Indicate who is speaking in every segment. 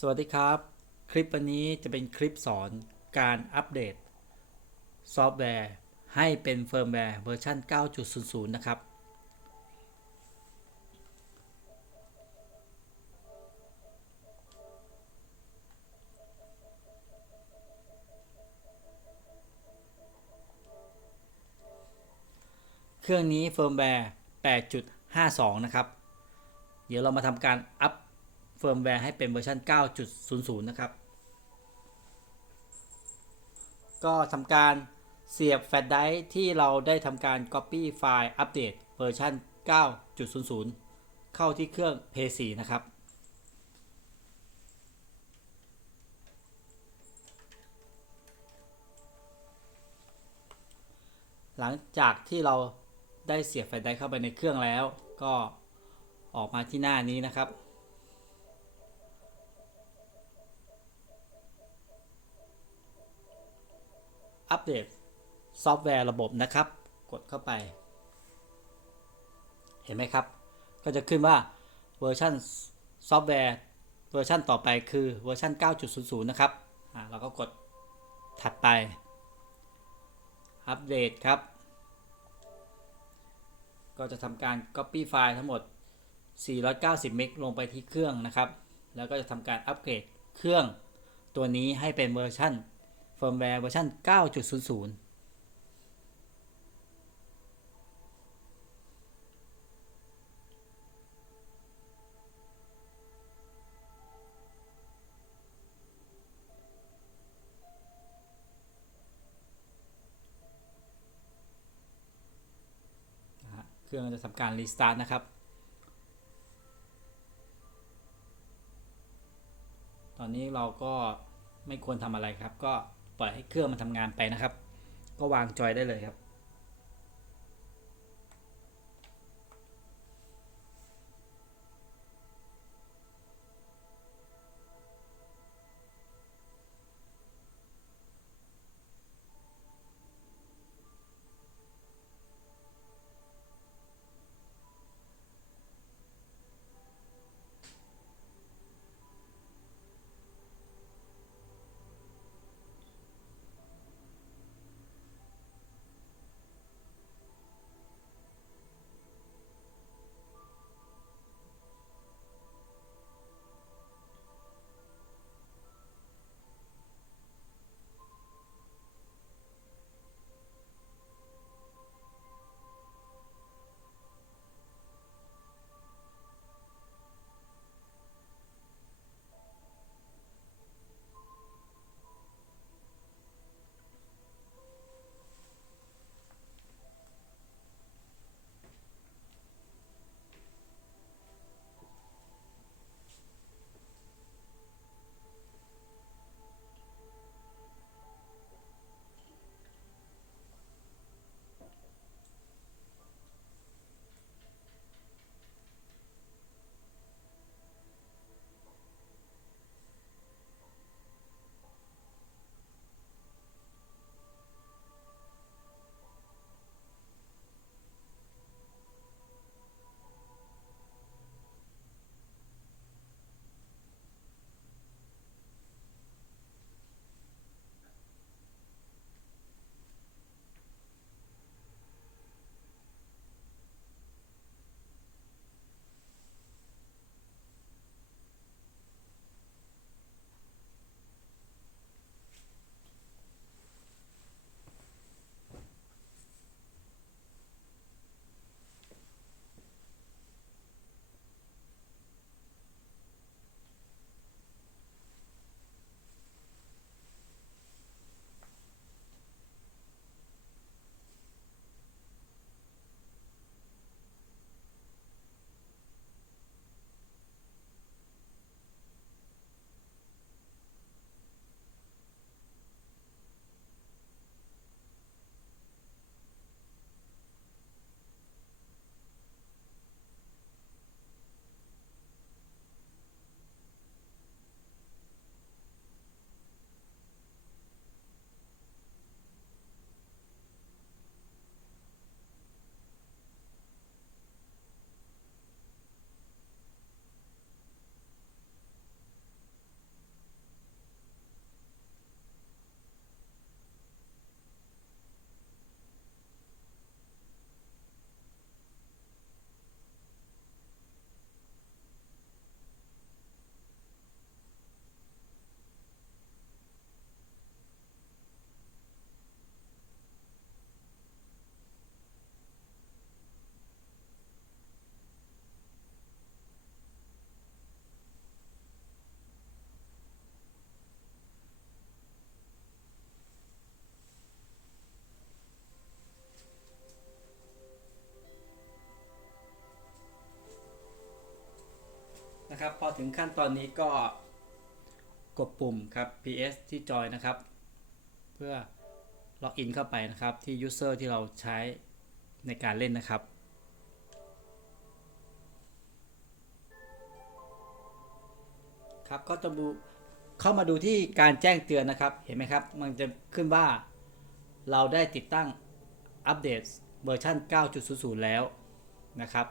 Speaker 1: สวัสดีครับ คลิปวันนี้จะเป็นคลิปสอนการอัปเดต ซอฟต์แวร์ให้เป็นเฟิร์มแวร์เวอร์ชัน9.00 นะครับ เครื่องนี้เฟิร์มแวร์ 8.52 นะครับ เดี๋ยวเรามาทำการอัป เฟิร์มแวร์ให้เป็นเวอร์ชัน9.00 นะครับ ก็ทำการเสียบแฟลชไดรฟ์ที่เราได้ทำการ Copy ไฟล์อัปเดตเวอร์ชัน9.00 เข้าที่เครื่อง P4 นะครับหลังจากที่เราได้เสียบแฟลชไดรฟ์เข้าไปในเครื่องแล้ว ก็ออกมาที่หน้านี้นะครับ อัปเดตซอฟต์แวร์ระบบนะครับ กดเข้าไป เห็นไหมครับ ก็จะขึ้นว่าเวอร์ชันซอฟต์แวร์เวอร์ชันต่อไปคือเวอร์ชัน9.00 นะครับเราก็กดถัดไป อัปเดตครับ ก็จะทำการ Copy ไฟล์ทั้งหมด 490 เมกลงไปที่เครื่องนะครับ แล้วก็จะทำการอัปเกรดเครื่องตัวนี้ให้เป็นเวอร์ชัน เฟิร์มแวร์เวอร์ชัน9.00นะฮะเครื่องจะทำการรีสตาร์ทนะครับ ตอนนี้เราก็ไม่ควรทำอะไรครับ ก็ ปล่อยให้เครื่องมันทำงานไปนะครับ ก็วางจอยได้เลยครับ ครับ พอถึงขั้นตอนนี้ก็กดปุ่มครับ PS ที่จอยนะครับ เพื่อล็อกอินเข้าไปนะครับที่ user ที่เราใช้ในการเล่นนะครับครับก็จะดูเข้ามาดูที่การแจ้งเตือนนะครับ เห็นไหมครับ มันจะขึ้นว่า เราได้ติดตั้งอัปเดตเวอร์ชัน9.00 แล้วนะครับ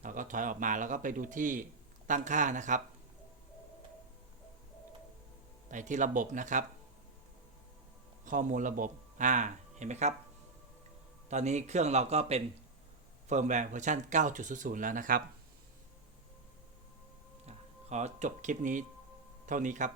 Speaker 1: เราก็ถอยออกมาแล้วก็ไปดูที่ตั้งค่านะครับ ไปที่ระบบนะครับ ข้อมูลระบบ อ่า เห็นไหมครับ ตอนนี้เครื่องเราก็เป็นเฟิร์มแวร์เวอร์ชัน9.00 แล้วนะครับ ขอจบคลิปนี้เท่านี้ครับ